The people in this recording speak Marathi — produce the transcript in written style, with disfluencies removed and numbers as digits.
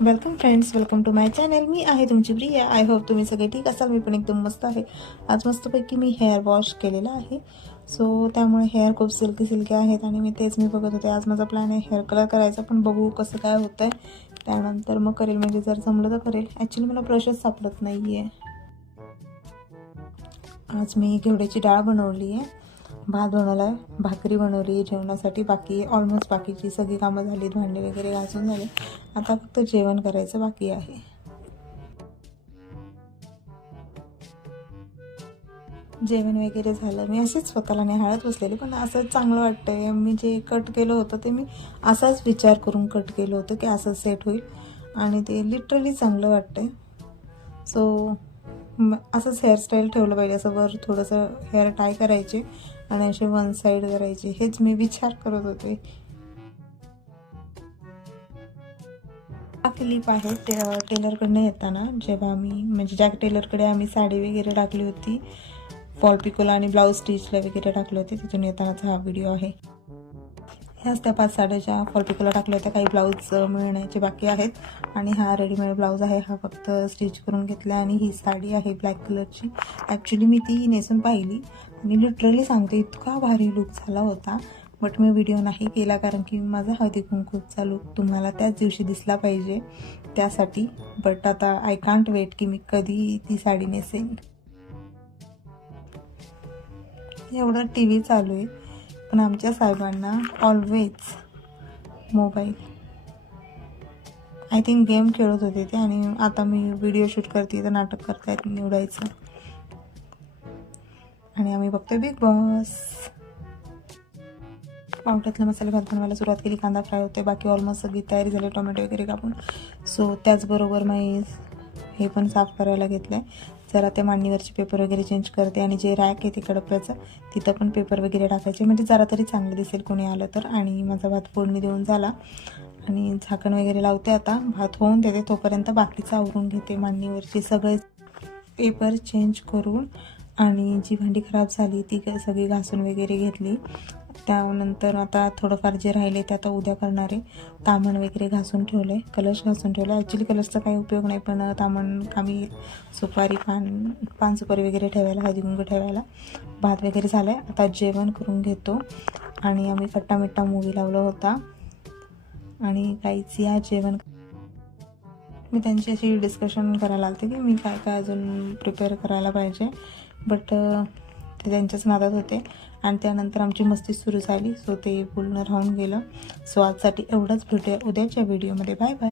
Welcome friends, welcome to my channel. मी आहे तुमची प्रिया. आय होप तुम्ही सगळे ठीक असाल. मी पण एकदम मस्त आहे. आज मस्तपैकी मी हेअर वॉश केलेला आहे. सो त्यामुळे हेअर खूप सिल्की आहेत आणि मी बघत होते. आज माझा प्लॅन आहे हेअर कलर करायचा, पण बघू कसं काय होतं आहे. त्यानंतर मग करेल, म्हणजे जर जमलं तर करेल. ॲक्च्युली मला ब्रशच सापडत नाही आहे. आज मी घेवड्याची डाळ बनवली आहे, भात बनवला आहे, भाकरी बनवली आहे जेवणासाठी. ऑलमोस्ट बाकीची सगळी कामं झाली, भांडे वगैरे घासून झाले. आता फक्त जेवण करायचं बाकी आहे. जेवण वगैरे झालं. मी असेच स्वतःला निहाळत बसलेले, पण असं चांगलं वाटतंय. मी जे कट केलं होतं ते मी असाच विचार करून कट केलं होतं की असं सेट होईल, आणि ते लिटरली चांगलं वाटतंय. सो असंच हेअरस्टाईल ठेवलं पाहिजे. असं वर थोडंसं हेअर टाय करायचे आणि असे वन साईड करायचे, हेच मी विचार करत होते. हा क्लिप आहे टेलरकडनं येताना, जेव्हा म्हणजे ज्या टेलरकडे आम्ही साडी वगैरे टाकली होती, फॉल पिकोला आणि ब्लाऊज स्टिचला वगैरे टाकले होते, तिथून येतानाचा हा व्हिडिओ आहे. ह्याच त्या 5 साड्याच्या फॉल पिकोला टाकल्या होत्या. काही ब्लाऊज मिळण्याचे बाकी आहेत, आणि हा रेडीमेड ब्लाऊज आहे. हा फक्त स्टिच करून घेतला. आणि ही साडी आहे ब्लॅक कलरची. ॲक्च्युली मी ती नेसून पाहिली आणि लिटरली सांगते, इतका भारी लुक झाला होता. बट मी व्हिडिओ नाही केला, कारण की माझा हळदी कुंकूचा लुक तुम्हाला त्याच दिवशी दिसला पाहिजे त्यासाठी. बट आता आय कांट वेट की मी कधी ती साडी नेसेन. एवढा टी व्ही चालू आहे, पण आमच्या साहेबांना always mobile. I think game खेळत होते ते, आणि आता मी व्हिडिओ शूट करते तर नाटक करतायत निवडायचं. आणि आम्ही बघतोय बिग बॉस. पावट्यातले मसाले भात बनवायला सुरुवात केली. कांदा फ्राय होते, बाकी ऑलमोस्ट सगळी तयारी झाली, टोमॅटो वगैरे कापून. सो त्याचबरोबर मी हे पण साफ करायला घेतलं आहे. जरा ते मांडणीवरचे पेपर वगैरे चेंज करते, आणि जे रॅक आहे ते कडप्याचं, तिथं पण पेपर वगैरे टाकायचे, म्हणजे जरा तरी चांगलं दिसेल कोणी आलं तर. आणि माझा भात फोडणी देऊन झाला, आणि झाकण वगैरे लावते. आता भात होऊन देते, तोपर्यंत बाकीचं आवरून घेते. मांडणीवरचे सगळे पेपर चेंज करून, आणि जी भांडी खराब झाली ती सगळी घासून वगैरे घेतली. त्यानंतर आता थोडंफार जे राहिले ते आता उद्या करणारे. तामण वगैरे घासून ठेवले, कलश घासून ठेवले. ॲक्च्युली कलशचा काही उपयोग नाही, पण तामण कामी सुपारी, पान सुपारी वगैरे ठेवायला, हळदी कुंकू ठेवायला. भात वगैरे झालं आहे. आता जेवण करून घेतो. आणि आम्ही खट्टा मिठ्ठा मूवी लावला होता, आणि काहीच या जेवण. मी त्यांची अशी डिस्कशन करायला लागते की मी काय काय अजून प्रिपेअर करायला पाहिजे, बट ते त्यांच्याच नादात होते. आणि त्यानंतर आमची मस्ती सुरू झाली. सो ते बोलणं राहून गेलं. सो आजसाठी एवढंच. भेटूया उद्याच्या व्हिडिओमध्ये. Bye bye.